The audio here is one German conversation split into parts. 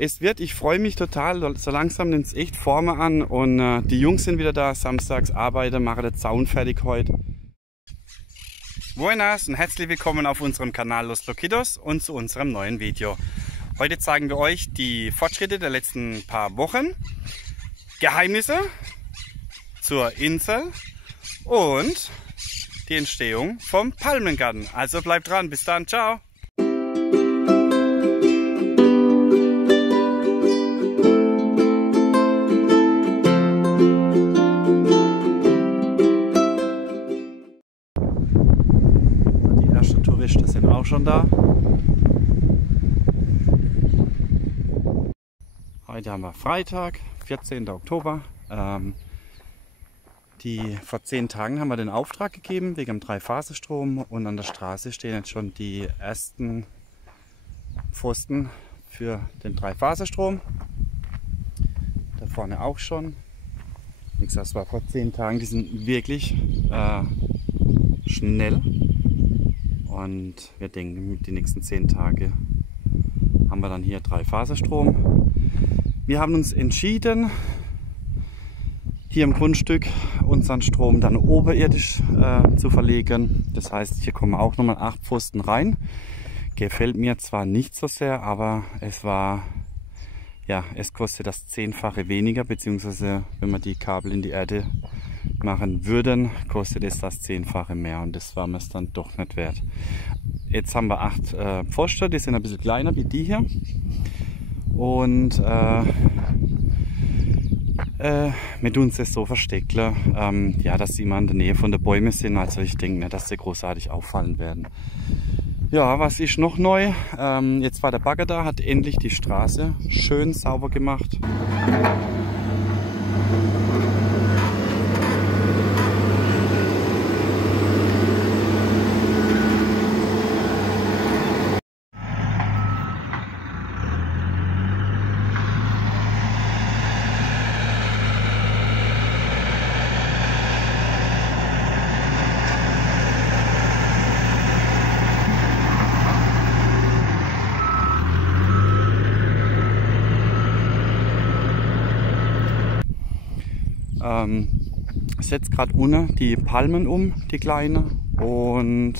es wird. Ich freue mich total. So langsam nimmt es echt Formen an und die Jungs sind wieder da. Samstags arbeiten, machen den Zaun fertig heute. Buenas und herzlich willkommen auf unserem Kanal Los Loquitos und zu unserem neuen Video. Heute zeigen wir euch die Fortschritte der letzten paar Wochen, Geheimnisse zur Insel und die Entstehung vom Palmengarten. Also bleibt dran, bis dann, ciao! Die ersten Touristen sind auch schon da. Heute haben wir Freitag, 14. Oktober. Vor 10 Tagen haben wir den Auftrag gegeben wegen dem Dreiphasestrom und an der Straße stehen jetzt schon die ersten Pfosten für den Dreiphasestrom. Da vorne auch schon. Wie gesagt, das war vor 10 Tagen, die sind wirklich schnell und wir denken, die nächsten 10 Tage haben wir dann hier Dreiphasestrom. Wir haben uns entschieden, hier im Grundstück unseren Strom dann oberirdisch zu verlegen. Das heißt, hier kommen auch nochmal 8 Pfosten rein. Gefällt mir zwar nicht so sehr, aber es kostet das 10-fache weniger, beziehungsweise wenn wir die Kabel in die Erde machen würden, kostet es das 10-fache mehr und das war mir es dann doch nicht wert. Jetzt haben wir 8 Pfosten, die sind ein bisschen kleiner wie die hier und wir tun es so versteckt, dass sie mal in der Nähe von den Bäumen sind, also ich denke nicht, dass sie großartig auffallen werden. Ja, was ist noch neu? Jetzt war der Bagger da, hat endlich die Straße schön sauber gemacht. Setzt gerade unten die Palmen um, die kleine, und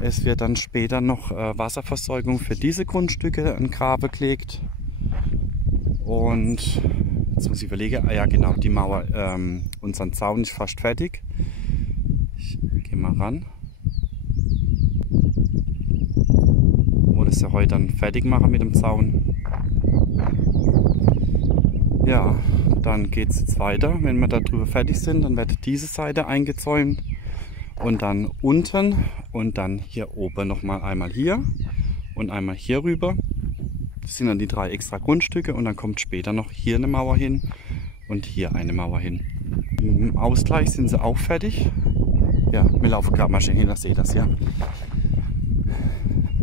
es wird dann später noch Wasserversorgung für diese Grundstücke an Graben gelegt. Und jetzt muss ich überlegen, ja genau, die Mauer, unseren Zaun ist fast fertig. Ich gehe mal ran. Wollte es ja heute dann fertig machen mit dem Zaun. Ja, dann geht es jetzt weiter. Wenn wir da drüber fertig sind, dann wird diese Seite eingezäunt und dann unten und dann hier oben nochmal einmal hier und einmal hier rüber. Das sind dann die 3 extra Grundstücke und dann kommt später noch hier eine Mauer hin und hier eine Mauer hin. Im Ausgleich sind sie auch fertig. Ja, wir laufen gerade mal schön hin, das seht ihr das ja.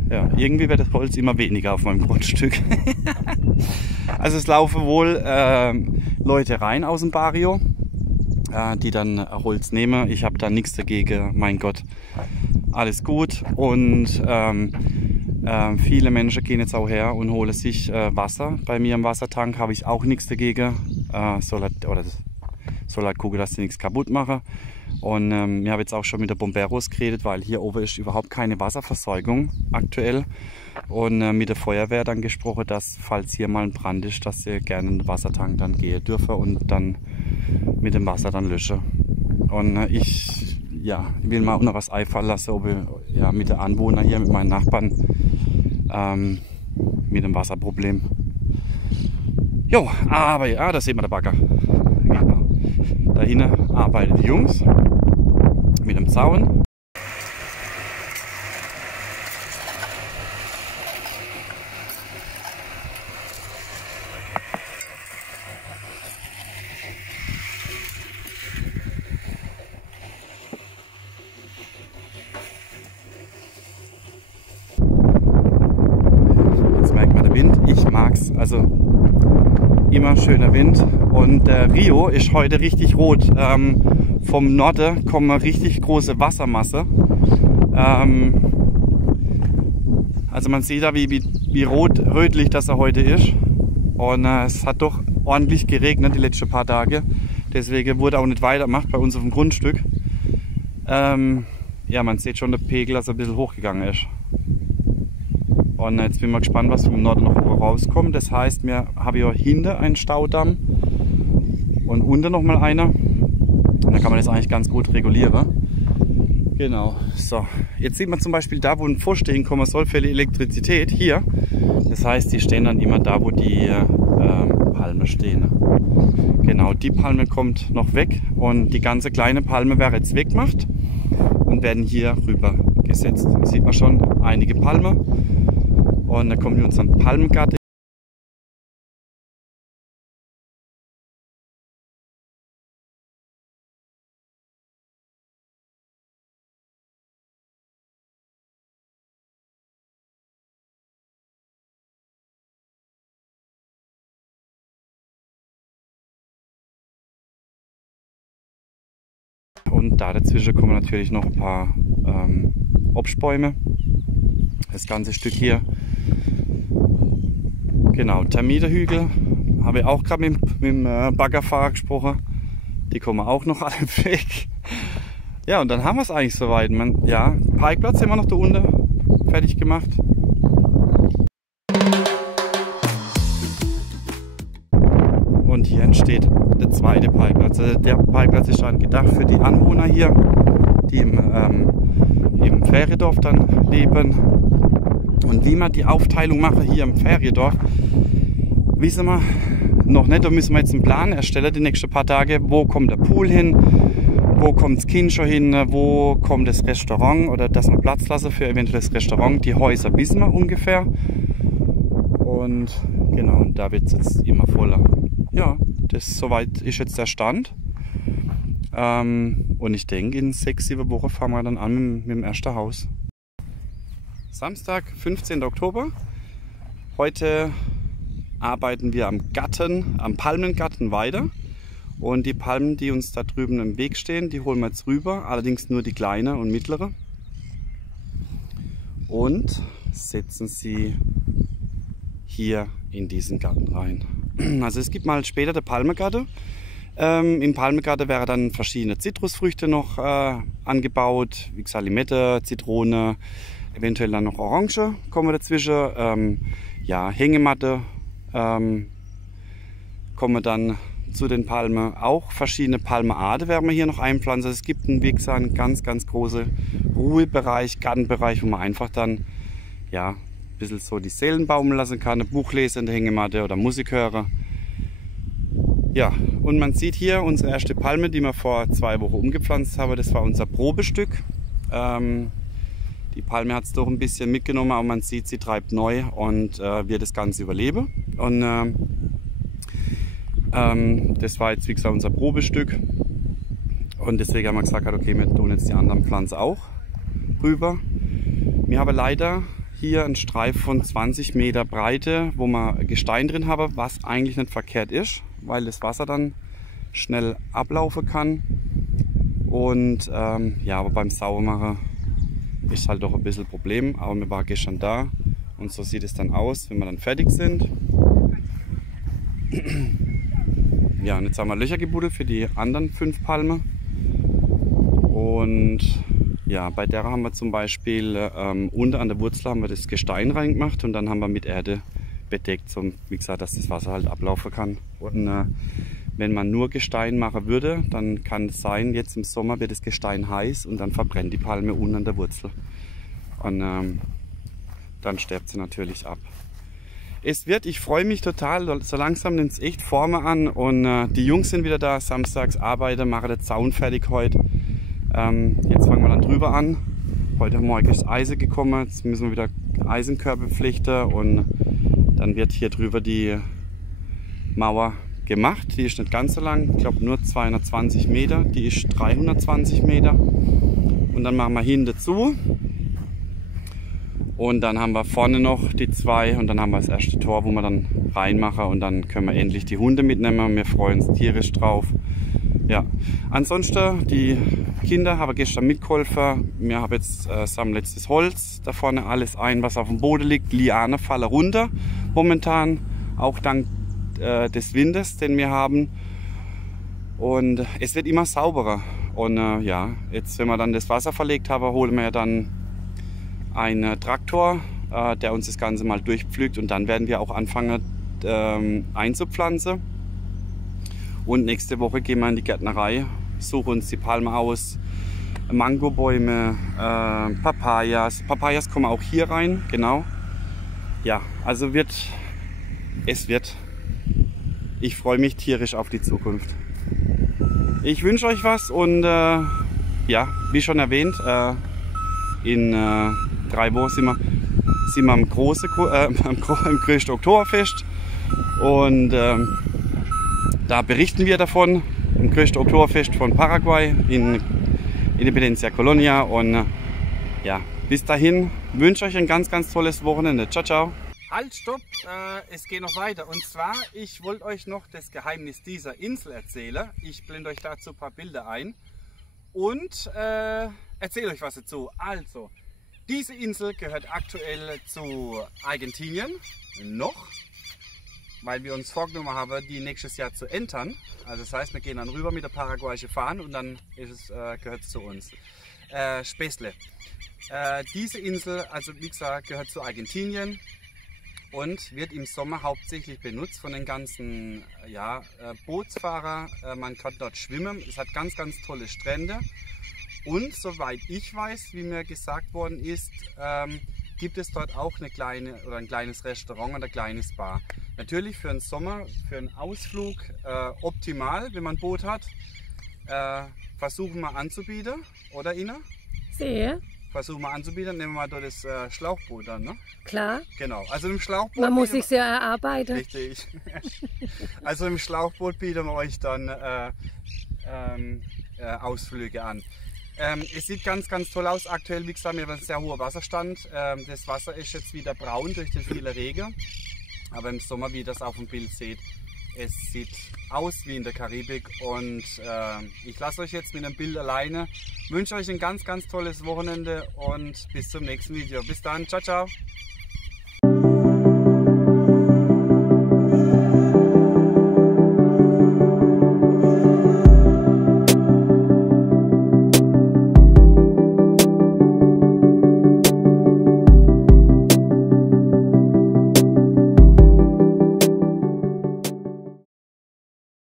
Ja, irgendwie wird das Holz immer weniger auf meinem Grundstück. Also es laufen wohl Leute rein aus dem Barrio, die dann Holz nehmen. Ich habe da nichts dagegen, mein Gott, alles gut. Und viele Menschen gehen jetzt auch her und holen sich Wasser. Bei mir im Wassertank habe ich auch nichts dagegen. Soll halt gucken, dass sie nichts kaputt machen. Und ich habe jetzt auch schon mit der Bomberos geredet, weil hier oben ist überhaupt keine Wasserversorgung aktuell. Und mit der Feuerwehr dann gesprochen, dass falls hier mal ein Brand ist, dass sie gerne in den Wassertank dann gehen dürfen und dann mit dem Wasser dann löschen. Und ich will mal noch was einfallen lassen, ob ich, mit den Anwohnern hier, mit meinen Nachbarn, mit dem Wasserproblem. Jo, aber ja, da sieht man der Bagger. Genau. Da hinten arbeiten die Jungs mit dem Zaun. Jetzt merkt man den Wind. Ich mag's. Also immer schöner Wind. Und der Rio ist heute richtig rot. Vom Norden kommen richtig große Wassermasse. Also man sieht da, wie rötlich das er heute ist. und es hat doch ordentlich geregnet die letzten paar Tage. Deswegen wurde auch nicht weitergemacht bei uns auf dem Grundstück. Ja, man sieht schon, der Pegel, dass er ein bisschen hochgegangen ist. Und jetzt bin ich mal gespannt, was vom Norden noch rauskommt. Das heißt, wir haben hier hinten einen Staudamm und unten noch mal einer. Und dann kann man das eigentlich ganz gut regulieren. Genau. So, jetzt sieht man zum Beispiel da, wo ein Pfosten hinkommen soll für die Elektrizität, hier. Das heißt, die stehen dann immer da, wo die Palme stehen. Genau, die Palme kommt noch weg und die ganze kleine Palme wäre jetzt weggemacht und werden hier rüber gesetzt. Da sieht man schon einige Palme und dann kommen wir unseren Palmengarten. Und da dazwischen kommen natürlich noch ein paar Obstbäume. Das ganze Stück hier. Genau, Termiterhügel. Habe ich auch gerade mit dem Baggerfahrer gesprochen. Die kommen auch noch alle weg. Ja, und dann haben wir es eigentlich soweit. Ja, Parkplatz immer noch da unten fertig gemacht. Und hier entsteht der zweite Parkplatz. Also der Parkplatz ist dann gedacht für die Anwohner hier, die im Feriendorf dann leben. Und wie wir die Aufteilung machen hier im Feriendorf, wissen wir noch nicht. Da müssen wir jetzt einen Plan erstellen die nächsten paar Tage. Wo kommt der Pool hin? Wo kommt das Kind schon hin? Wo kommt das Restaurant? Oder dass wir Platz lassen für eventuell das Restaurant. Die Häuser wissen wir ungefähr. Und genau, da wird es jetzt immer voller. Ja, soweit ist jetzt der Stand. Und ich denke, in 6-7 Wochen fangen wir dann an mit dem ersten Haus. Samstag, 15. Oktober. Heute arbeiten wir am Palmengarten weiter. Und die Palmen, die uns da drüben im Weg stehen, die holen wir jetzt rüber. Allerdings nur die kleine und mittlere. Und setzen sie hier in diesen Garten rein. Also es gibt mal später der Palmengarten. Im Palmengarten wäre dann verschiedene Zitrusfrüchte noch angebaut, wie gesagt Limette, Zitrone, eventuell dann noch Orange kommen dazwischen. Ja, Hängematte kommen dann zu den Palmen. Auch verschiedene Palmenarten werden wir hier noch einpflanzen. Es gibt wie gesagt einen ganz, ganz großen Ruhebereich, Gartenbereich, wo man einfach dann ja ein bisschen so die Seelen baumeln lassen kann, ein Buch lesen in der Hängematte oder Musik hören. Ja, und man sieht hier unsere erste Palme, die wir vor 2 Wochen umgepflanzt haben. Das war unser Probestück. Die Palme hat es doch ein bisschen mitgenommen, aber man sieht, sie treibt neu und wird das Ganze überleben. Und das war jetzt wie gesagt unser Probestück. Und deswegen haben wir gesagt, okay, wir tun jetzt die anderen Pflanzen auch rüber. Wir haben leider hier einen Streif von 20 Meter Breite, wo wir Gestein drin haben, was eigentlich nicht verkehrt ist, weil das Wasser dann schnell ablaufen kann. Und ja, aber beim Saubermachen ist halt doch ein bisschen ein Problem. Aber wir waren gestern da und so sieht es dann aus, wenn wir dann fertig sind. Ja, und jetzt haben wir Löcher gebuddelt für die anderen 5 Palmen. Und ja, bei der haben wir zum Beispiel unten an der Wurzel haben wir das Gestein reingemacht und dann haben wir mit Erde bedeckt, so, wie gesagt, dass das Wasser halt ablaufen kann. Und wenn man nur Gestein machen würde, dann kann es sein, jetzt im Sommer wird das Gestein heiß und dann verbrennt die Palme unten an der Wurzel. Und dann stirbt sie natürlich ab. Ich freue mich total, so langsam nimmt es echt Formen an und die Jungs sind wieder da, samstags arbeiten, machen den Zaun fertig heute. Jetzt fangen wir dann drüber an. Heute Morgen ist Eisen gekommen, jetzt müssen wir wieder Eisenkörbe flechten und dann wird hier drüber die Mauer gemacht. Die ist nicht ganz so lang, ich glaube nur 220 Meter, die ist 320 Meter. Und dann machen wir hinten zu. Und dann haben wir vorne noch die 2 und dann haben wir das erste Tor, wo wir dann reinmachen und dann können wir endlich die Hunde mitnehmen. Wir freuen uns tierisch drauf. Ja, ansonsten die Kinder haben gestern mitgeholfen. Wir haben jetzt sammeln letztes Holz da vorne alles ein, was auf dem Boden liegt. Liane fallen runter momentan, auch dank des Windes, den wir haben. Und es wird immer sauberer. Und ja, jetzt, wenn wir dann das Wasser verlegt haben, holen wir dann einen Traktor, der uns das Ganze mal durchpflügt. Und dann werden wir auch anfangen einzupflanzen. Und nächste Woche gehen wir in die Gärtnerei, suchen uns die Palme aus, Mangobäume, Papayas. Papayas kommen auch hier rein, genau. Ja, also es wird. Ich freue mich tierisch auf die Zukunft. Ich wünsche euch was und ja, wie schon erwähnt, in 3 Wochen sind wir am größten Oktoberfest und da berichten wir davon, im größten Oktoberfest von Paraguay in Independencia Colonia. Und ja, bis dahin wünsche ich euch ein ganz, ganz tolles Wochenende. Ciao, ciao. Halt, stopp, es geht noch weiter. Und zwar, ich wollte euch noch das Geheimnis dieser Insel erzählen. Ich blende euch dazu ein paar Bilder ein und erzähle euch was dazu. Also, diese Insel gehört aktuell zu Argentinien, noch, weil wir uns vorgenommen haben, die nächstes Jahr zu entern. Also das heißt, wir gehen dann rüber mit der paraguayischen Fahne und dann gehört es zu uns. Späßle. Diese Insel, also wie gesagt, gehört zu Argentinien und wird im Sommer hauptsächlich benutzt von den ganzen Bootsfahrern. Man kann dort schwimmen. Es hat ganz, ganz tolle Strände. Und soweit ich weiß, wie mir gesagt worden ist, gibt es dort auch ein kleines Restaurant oder ein kleines Bar. Natürlich für den Sommer, für einen Ausflug optimal, wenn man ein Boot hat. Versuchen wir anzubieten, oder Ina? Sehr. Versuchen wir anzubieten, nehmen wir mal dort das Schlauchboot dann, ne? Klar. Genau, also im Schlauchboot... Man muss sich sehr erarbeiten. Richtig. Also im Schlauchboot bieten wir euch dann Ausflüge an. Es sieht ganz, ganz toll aus. Aktuell, wie gesagt, wir haben einen sehr hohen Wasserstand. Das Wasser ist jetzt wieder braun durch den vielen Regen. Aber im Sommer, wie ihr das auf dem Bild seht, es sieht aus wie in der Karibik. Und ich lasse euch jetzt mit einem Bild alleine. Wünsche euch ein ganz, ganz tolles Wochenende und bis zum nächsten Video. Bis dann, ciao, ciao.